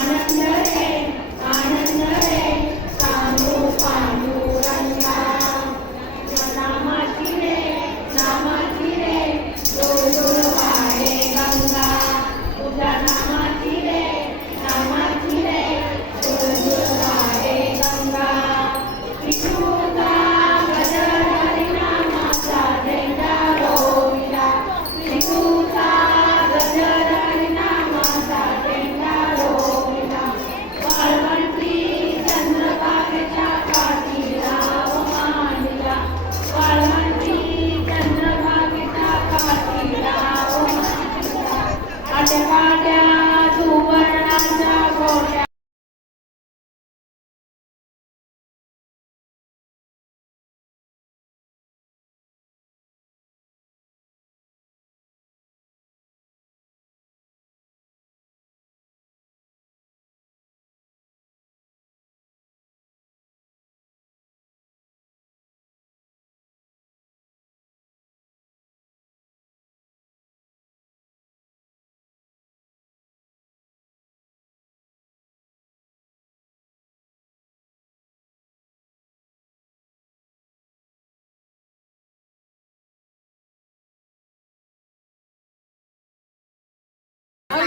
Thank.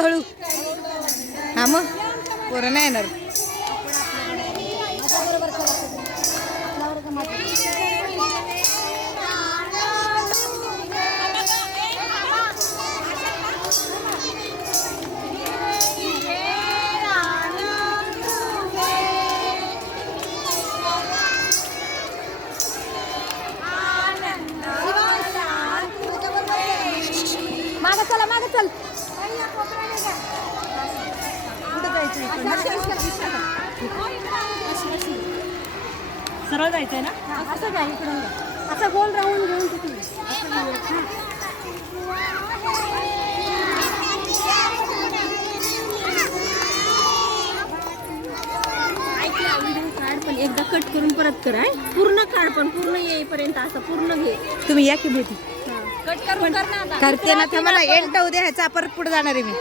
हळूहळू हा मग? पोरं नाही येणार मागं चला मागं चल सरळ जायचंय ना? असं जा इकडून. असं गोल राहून घेऊन तिथे काढ पण एकदा कट करून परत कर पूर्ण काढ पण पूर्ण येईपर्यंत असं पूर्ण घे. तुम्ही या की भीती? कट करून करते ना मला एंड उद्या ह्याचा परत पुढे जाणार आहे मी.